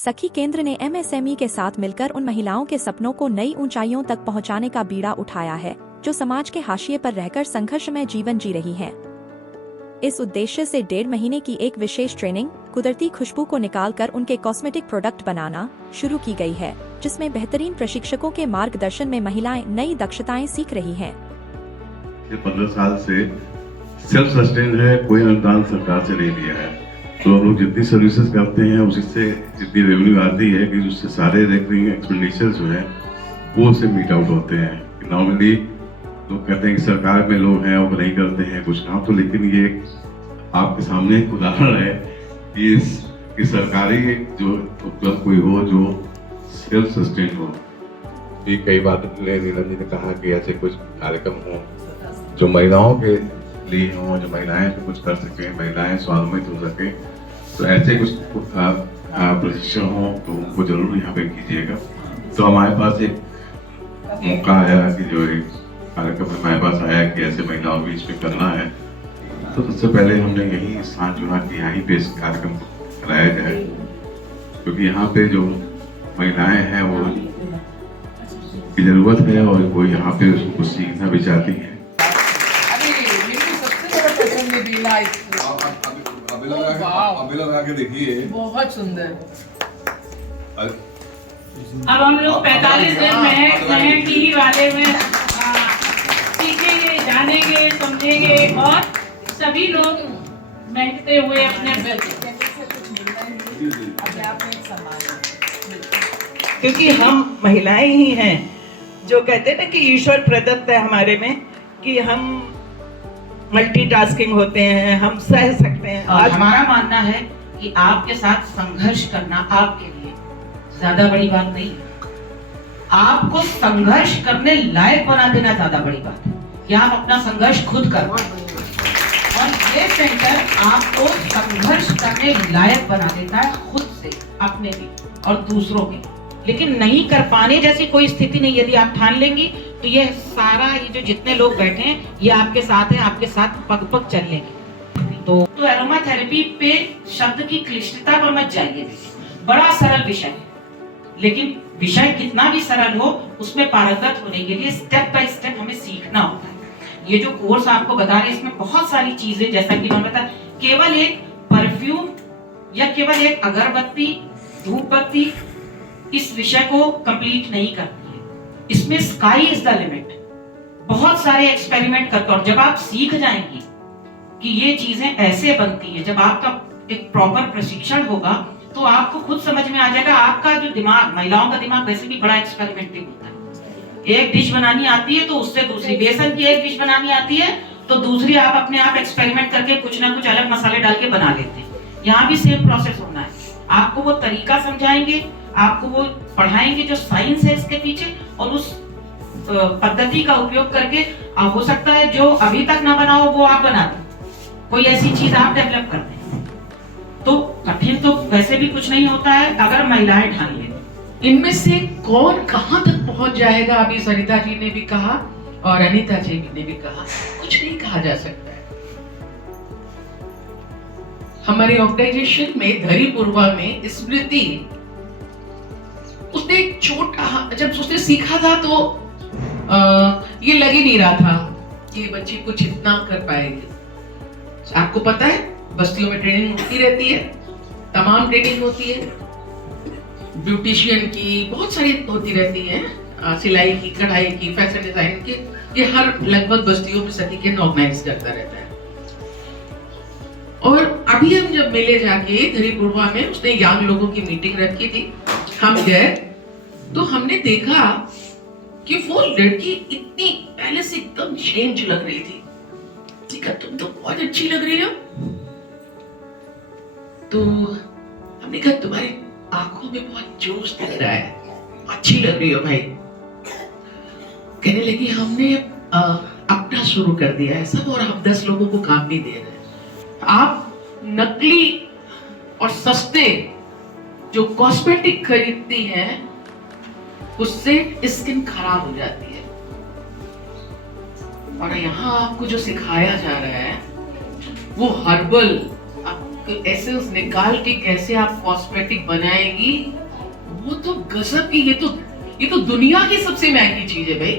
सखी केंद्र ने एमएसएमई के साथ मिलकर उन महिलाओं के सपनों को नई ऊंचाइयों तक पहुंचाने का बीड़ा उठाया है, जो समाज के हाशिए पर रहकर संघर्षमय जीवन जी रही हैं। इस उद्देश्य से 1.5 महीने की एक विशेष ट्रेनिंग कुदरती खुशबू को निकालकर उनके कॉस्मेटिक प्रोडक्ट बनाना शुरू की गई है, जिसमें बेहतरीन प्रशिक्षकों के मार्गदर्शन में महिलाएं नई दक्षताएं सीख रही हैं। 15 साल से सेल्फ सस्टेन है, कोई अनुदान सरकार से नहीं लिया है, तो हम लोग जितनी सर्विसेज करते हैं उसी से जितनी रेवेन्यू आती है कि उससे सारे रेकरिंग एक्सपेंडिचर जो है वो उससे मीट आउट होते हैं। नॉर्मली लोग कहते हैं कि सरकार में लोग हैं वो नहीं करते हैं कुछ काम, तो लेकिन ये आपके सामने एक उदाहरण है कि सरकारी जो उपलब्ध कोई हो जो सेल्फ सस्टेन हो। कि कई बार नीलम जी ने कहा कि ऐसे कुछ कार्यक्रम हो जो महिलाओं के लिए हो, जो महिलाएं कुछ कर सके, महिलाएं स्वावलंबित हो सके, तो ऐसे कुछ प्रशिक्षण हो तो उनको जरूर यहाँ पे कीजिएगा। तो हमारे पास एक मौका आया कि जो एक कार्यक्रम हमारे पास आया कि ऐसे महिलाओं के बीच में करना है, तो सबसे पहले हमने यही स्थान चुना कि यहीं पे इस कार्यक्रम को कराया जाए, क्योंकि यहाँ पे जो महिलाएं हैं वो की जरूरत है और वो यहाँ पे उसको कुछ सीखना भी चाहती है। अभी लगा के देखिए, बहुत सुंदर। अब हम लोग 45 दिन महक टी वाले में सीखेंगे, जानेंगे, समझेंगे और सभी लोग महकते हुए अपने क्योंकि हम महिलाएं ही हैं जो कहते हैं ना कि ईश्वर प्रदत्त है हमारे में, कि हम मल्टीटास्किंग होते हैं, हम सह सकते हैं। आज हमारा मानना है कि आपके साथ संघर्ष करना आपके लिए ज्यादा बड़ी बात नहीं है, आपको संघर्ष करने लायक बना देना ज्यादा बड़ी बात है कि आप अपना संघर्ष खुद कर और ये सेंटर आपको संघर्ष करने लायक बना देता है, खुद से, अपने भी और दूसरों के। लेकिन नहीं कर पाने जैसी कोई स्थिति नहीं, यदि आप ठान लेंगी तो ये सारा ये जो जितने लोग बैठे हैं ये आपके साथ हैं, आपके साथ पग पग चल लेंगे। तो एरोमा थेरेपी पे शब्द की क्लिष्टता पर मत जाइए, बड़ा सरल विषय है, लेकिन विषय कितना भी सरल हो उसमें पारंगत होने के लिए स्टेप बाय स्टेप हमें सीखना होता है। ये जो कोर्स आपको बता रहे हैं इसमें बहुत सारी चीजें, जैसा कि मैंने बताया, केवल एक परफ्यूम या केवल एक अगरबत्ती, धूपबत्ती इस विषय को कंप्लीट नहीं करती है। इसमें स्काई इज द लिमिट, बहुत सारे एक्सपेरिमेंट करके, और जब आप सीख जाएंगी कि ये चीजें ऐसे बनती हैं, जब आपका एक प्रॉपर प्रशिक्षण होगा तो आपको खुद समझ में आ जाएगा। आपका जो दिमाग, महिलाओं का दिमाग वैसे भी बड़ा एक्सपेरिमेंटिव होता है। एक डिश बनानी आती है तो उससे दूसरी, बेसन की एक डिश बनानी आती है तो दूसरी आप अपने आप एक्सपेरिमेंट करके कुछ ना कुछ अलग मसाले डाल के बना लेते हैं। यहाँ भी सेम प्रोसेस होना है। आपको वो तरीका समझाएंगे, आपको वो पढ़ाएंगे जो साइंस है इसके पीछे, और उस पद्धति का उपयोग करके हो सकता है जो अभी तक ना बना हो वो आप बना दें, कोई ऐसी चीज आप डेवलप कर दें। तो कठिन तो वैसे भी कुछ नहीं होता है अगर महिलाएं ठान लें। इनमें से कौन कहां तक पहुंच जाएगा, अभी सरिता जी ने भी कहा और अनीता जी ने भी कहा, कुछ नहीं कहा जा सकता है। हमारे ऑर्गेनाइजेशन में धरीपूर्वा में स्मृति, उसने एक छोटा, जब उसने सीखा था तो ये लग ही नहीं रहा था कि बच्ची कुछ इतना कर पाएगी। आपको पता है बस्तियों में ट्रेनिंग होती रहती है, तमाम ट्रेनिंग होती है, ब्यूटिशियन की बहुत सारी होती रहती है, सिलाई की, कढ़ाई की, फैशन डिजाइन की, ये हर लगभग बस्तियों में सखी केंद्र ऑर्गेनाइज करता रहता है। और अभी हम जब मिले जाके धरीपूर्वा में, उसने यंग लोगों की मीटिंग रखी थी, हम गए तो हमने देखा कि वो लड़की इतनी पहले से एकदम चेंज लग रही थी। देखा तुम तो बहुत अच्छी लग रही हो। तो हमने कहा तुम्हारी आंखों में बहुत जोश दिख रहा है, अच्छी लग रही हो भाई। कहने लगी हमने अपना शुरू कर दिया है सब, और हम 10 लोगों को काम भी दे रहे हैं। आप नकली और सस्ते जो कॉस्मेटिक खरीदती हैं उससे स्किन खराब हो जाती है, और यहाँ आपको जो सिखाया जा रहा है वो हर्बल, एसेंस निकाल के कैसे आप कॉस्मेटिक बनाएगी, वो तो गजब की, ये तो दुनिया की सबसे महंगी चीज है भाई,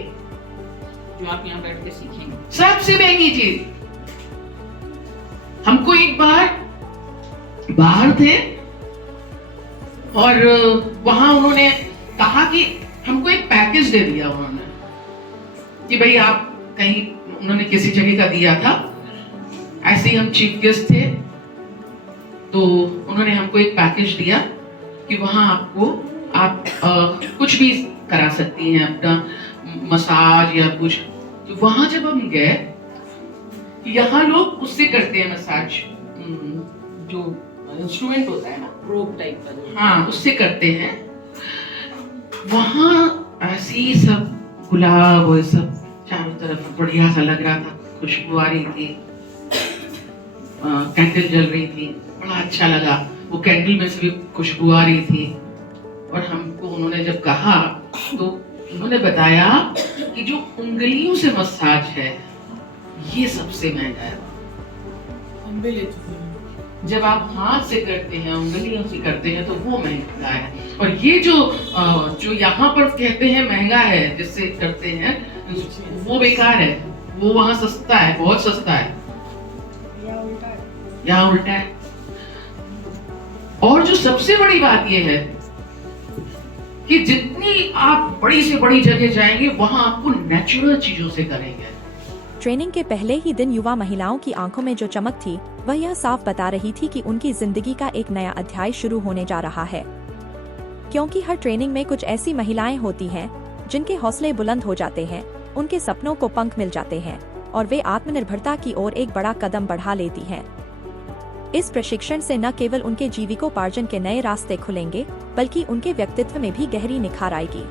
जो आप यहाँ बैठ के सीखेंगे। सबसे महंगी चीज। हमको एक बार बाहर थे और वहां उन्होंने कहा कि हमको एक पैकेज दे दिया उन्होंने कि भाई आप कहीं, उन्होंने किसी जगह का दिया था, ऐसे ही हम चीफ गेस्ट थे, तो उन्होंने हमको एक पैकेज दिया कि वहां आप कुछ भी करा सकती हैं, अपना मसाज या कुछ। तो वहां जब हम गए, यहाँ लोग उससे करते हैं मसाज, जो इंस्ट्रूमेंट होता है ना, रोप टाइप का। हाँ, उससे करते हैं। वहाँ ऐसे ही सब गुलाब और सब चारों तरफ बढ़िया सा लग रहा था, खुशबू आ रही थी, कैंडल जल रही थी, बड़ा अच्छा लगा। वो कैंडल में से भी खुशबू आ रही थी। और हमको उन्होंने जब कहा तो उन्होंने बताया कि जो उंगलियों से मसाज है ये सबसे महंगा है। हम भी ले चुके हैं। जब आप हाथ से करते हैं, उंगलियों से करते हैं, तो वो महंगा है। और ये जो यहाँ पर कहते हैं महंगा है, जिससे करते हैं, वो बेकार है। वो वहाँ सस्ता है, बहुत सस्ता है, यहाँ उल्टा है। और जो सबसे बड़ी बात ये है कि जितनी आप बड़ी से बड़ी जगह जाएंगे, वहाँ आपको नेचुरल चीजों से करेंगे। ट्रेनिंग के पहले ही दिन युवा महिलाओं की आंखों में जो चमक थी, वह यह साफ बता रही थी कि उनकी जिंदगी का एक नया अध्याय शुरू होने जा रहा है। क्योंकि हर ट्रेनिंग में कुछ ऐसी महिलाएं होती हैं जिनके हौसले बुलंद हो जाते हैं, उनके सपनों को पंख मिल जाते हैं और वे आत्मनिर्भरता की ओर एक बड़ा कदम बढ़ा लेती हैं। इस प्रशिक्षण से न केवल उनके जीविकोपार्जन के नए रास्ते खुलेंगे, बल्कि उनके व्यक्तित्व में भी गहरी निखार आएगी।